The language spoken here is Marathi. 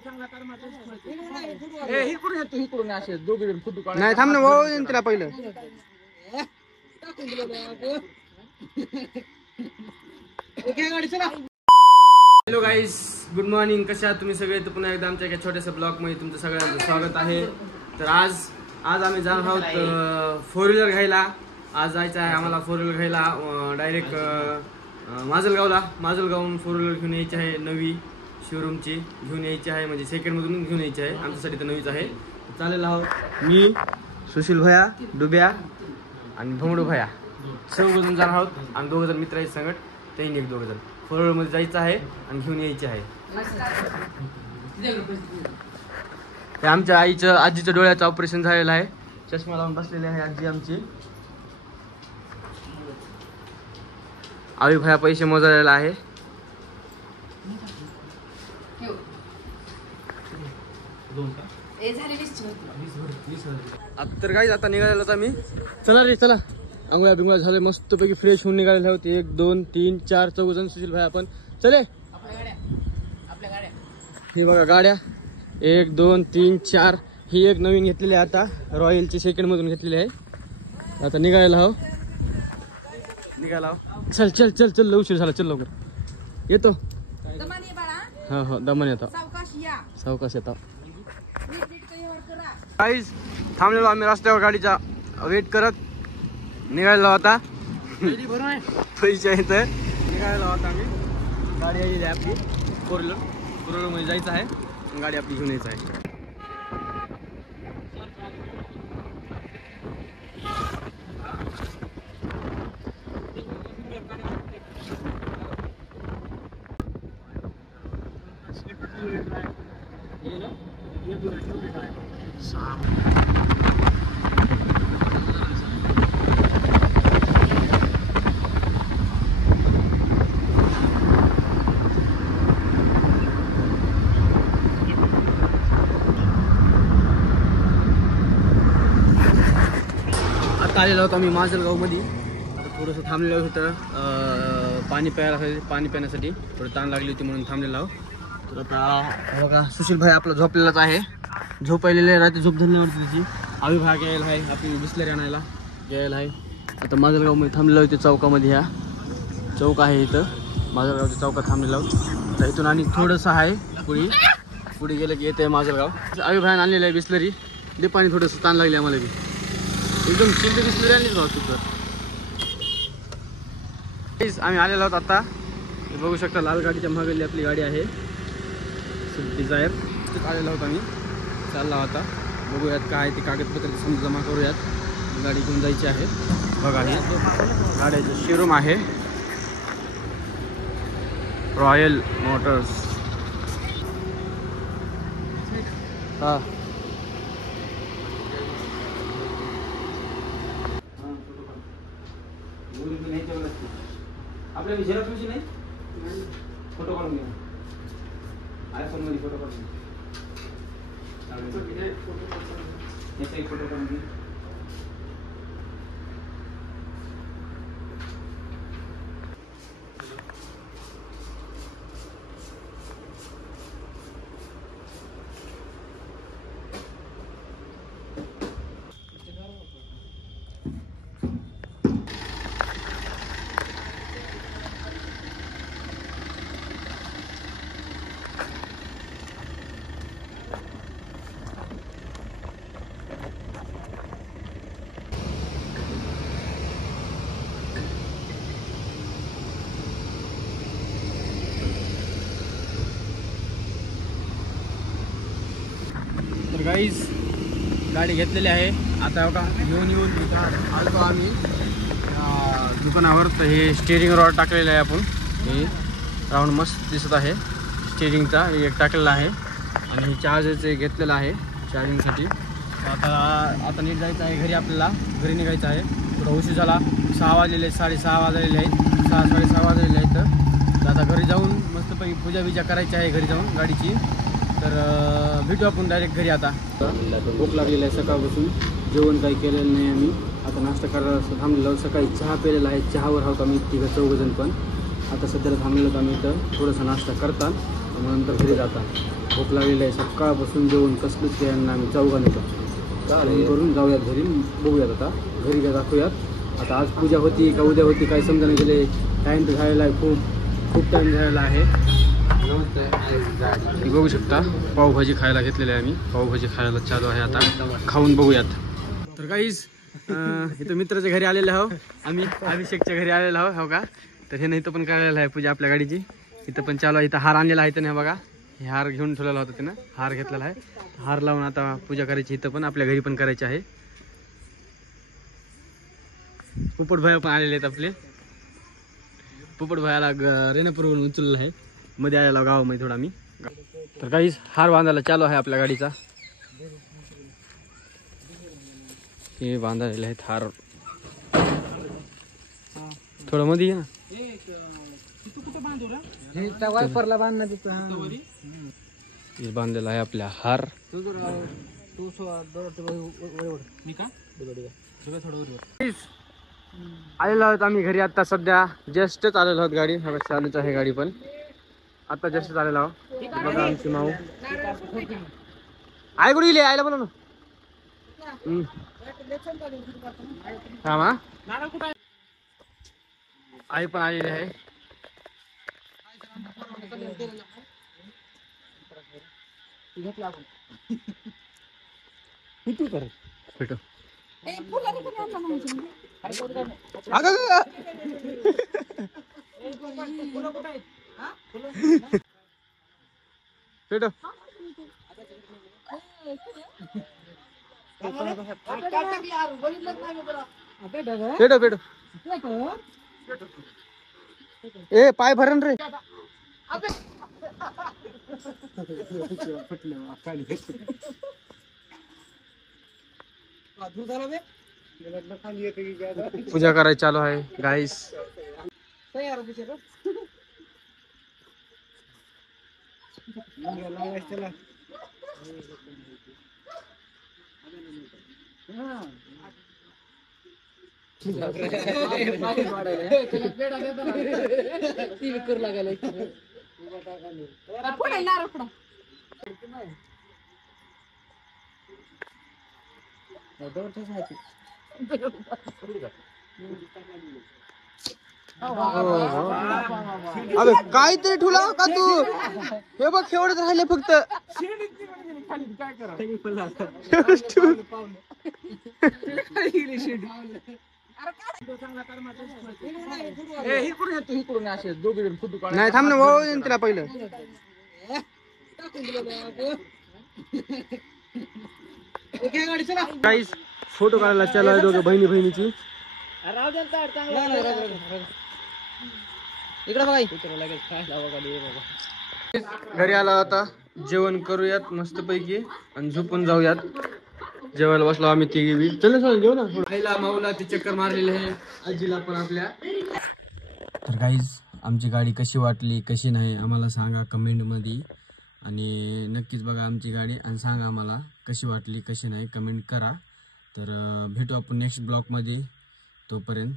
नाही थांब ना भाऊ तिला पहिलं. हॅलो गाईस, गुड मॉर्निंग. कशा आहात तुम्ही सगळे? तर पुन्हा एकदा आमच्या एका छोट्याशा ब्लॉग मध्ये तुमचं सगळ्यांचं स्वागत आहे. तर आज आम्ही जाणार आहोत 4 व्हीलर घ्यायला. आज जायचं आहे आम्हाला 4 व्हीलर घ्यायला डायरेक्ट माजलगावला. माजलगावहून 4 व्हीलर घेऊन यायची आहे, नवी शोरूमची घेऊन यायची आहे, म्हणजे सेकंडमधून घेऊन यायची आहे. आमच्यासाठी तर नवीच आहे. चालेल आहोत मी, सुशील भैया, डुब्या आणि भोंगडू भैया सर्वजण जाणार आहोत. आणि 2 जण मित्र आहेत संगत, तेही एक 2 जण 4 व्हीलरमध्ये जायचं आहे आणि घेऊन यायचे आहे. आमच्या आजीचं डोळ्याचं ऑपरेशन झालेलं आहे. चष्मा लावून बसलेले आहे आजी आमची. आवी भैया पैसे मोजायला आहे. तर काही आता निघालेलो होता मी. चला रे चला, आंघोळ्या बिंगोळ्या झाले, मस्तपैकी फ्रेश होऊन निघालेले होते. 1 2 3 4 4 जण सुशील भाई आपण. चले हे बघा गाड्या 1 2 3 4. ही एक नवीन घेतलेली आहे आता, रॉयलची सेकंड मधून घेतलेली आहे. आता निघायला हो, निघाला हो. चल चल चल चल, उशीर झाला, चल लवकर येतो. हो हो दमन येतो, सावकाश येतो. काहीच थांबलेलो आम्ही रस्त्यावर गाडीचा वेट करत. निघायला होता पैसे इथं निघायला होता आम्ही. गाडी आलेली आहे आपली 4 व्हीलर मध्ये जायचं आहे. गाडी आपली घेऊन यायचं आहे. आता आलेलो होतो आम्ही माजलगाव मध्ये. आता थोडंसं थांबलेलं होतं पाणी पिण्यासाठी. थोडं ताण लागली होती म्हणून थांबलेलं आहोत. तर आता बघा सुशील भाई आपला झोपलेलाच आहे. झोपायलेलं आहे, रात्री झोप धरल्यावरती त्याची. आवी भाई गेला आहे आपली बिस्लरी आणायला गेला आहे. आता माजलगावमध्ये थांबलेलं होते चौकामध्ये. ह्या चौक आहे इथं, माजलगावच्या चौकात थांबलेलं आहोत. तर इथून आणि थोडंसं आहे पुढे गेलं की येतं आहे माजलगाव. आवी भाईने आणलेलं आहे बिस्लरी. दे पाणी, थोडंसं ताण लागली आम्हाला बी. एकदम चिंता बिस्लरी आणलीच भाऊ तिथं. आम्ही आलेलो आहोत आता. बघू शकता लाल गाडीच्या मागली आपली गाडी आहे, स्विफ्ट डिझायर. तिथं आलेलो आहोत आम्ही. चालला होता, बघूयात काय ते कागदपत्र समजा जमा करूयात. गाडी घेऊन जायची आहे. बघा हे गाड्याचं शोरूम आहे, रॉयल मोटर्स. हा आपल्या झेरॉक्स मशीन आहे, फोटो काढून घ्या. आयफोन मध्ये फोटो काढून याचा एक फोटो काढून घ्या. तर गाईज गाडी घेतलेली आहे. आता बघा येऊन आलो आम्ही दुकानावर. तर हे स्टेअरिंग रॉड टाकलेलं आहे आपण. हे राऊंड मस्त दिसत आहे स्टेअरिंगचा, एक टाकलेला आहे. आणि हे चार्जरचं घेतलेलं आहे चार्जिंगसाठी. आता नीट जायचं आहे घरी. आपल्याला घरी निघायचं आहे. थोडा उशीर झाला, 6 वाजलेले आहेत, 6:30 वाजलेले आहेत, 6 साडेसहा वाजलेले आहेत. तर आता घरी जाऊन मस्तपैकी पूजा बिजा करायची आहे घरी जाऊन गाडीची. तर भेटू आपण डायरेक्ट घरी. आता भूक लागलेली आहे, सकाळपासून जेवण काही केलेलं नाही आम्ही. आता नाश्ता करायला थांबलेलो. सकाळी चहा प्यायलेला आहे, चहावर आहोत आम्ही 3 जण पण. आता सध्याला थांबलेलो आम्ही इथं थोडासा नाश्ता करतात, मग नंतर घरी जातात. भूक लागलेली आहे. सकाळपासून जेवण कसलंच की यांना आम्ही चौघांनी करून जाऊयात घरी, बघूयात आता घरी काय दाखवूयात. आता आज पूजा होती का उद्या होती काय समजा नाही गेले. टाईम तर झालेला आहे, खूप टाईम झालेला आहे. बघू शकता पावभाजी खायला घेतलेली आहे आम्ही. पावभाजी खायला चालू आहे, आता खाऊन बघूयात. तर काहीच इथं मित्राच्या घरी आलेलो आहो आम्ही, अभिषेकच्या घरी आलेलो आहो हो का. तर हे इथं पण करायला आहे पूजा आपल्या गाडीची. इथं पण चालू आहे. इथं हार आणलेला आहे त्याने बघा. हे हार घेऊन ठेवलेला होता त्यानं, हार घेतलेला आहे. हार लावून आता पूजा करायची. इथं पण आपल्या घरी पण करायची आहे. पोपट भाई पण आलेले आहेत आपले. पोपट भायाला रेणापूरवरून उचललं आहे, मध्ये आलेला गावामध्ये थोडा मी. तर काहीच हार बांधायला चालू आहे आपल्या गाडीचा. हे बांधायला आहेत हार. थोडं मध्ये ये ना. बांधलेला आहे आपल्या हार. आलेलो आहोत आम्ही घरी आता. सध्या जस्टच आलेलो आहोत. गाडी चालूच आहे गाडी पण. आता जस्टच आलेलो आहोत. बघा आमची माऊ आई कुठे गेली? आईला बोला ना. आई पण आलेली आहे. भेटो भेटो भेटो भेटो. ए पाय भरण रे. पूजा करायची चालू आहे गाईस. अबे काहीतरी ठुला का तू? हे बघ एवढंच राहिले फक्त. नाही थांब ना भाऊ, तिला पहिलं काही फोटो काढायला चालू आहे दोघं बहिणीची. घरी आला आता जेवण करूयात मस्त पैकी आणि झोपून जाऊयात. जेवायला बसलो आम्ही तिघी बी. चल ना जेव ना. आईला माऊला ती चक्कर मारलेली आहे, आजीला पण आपल्या. तर गाईज आमची गाडी कशी वाटली कशी नाही आम्हाला सांगा कमेंट मध्ये. आणि नक्कीच बघा आमची गाडी आणि सांगा आम्हाला कशी वाटली कशी नाही कमेंट करा. तर भेटू आपण नेक्स्ट ब्लॉग मध्ये. तोपर्यंत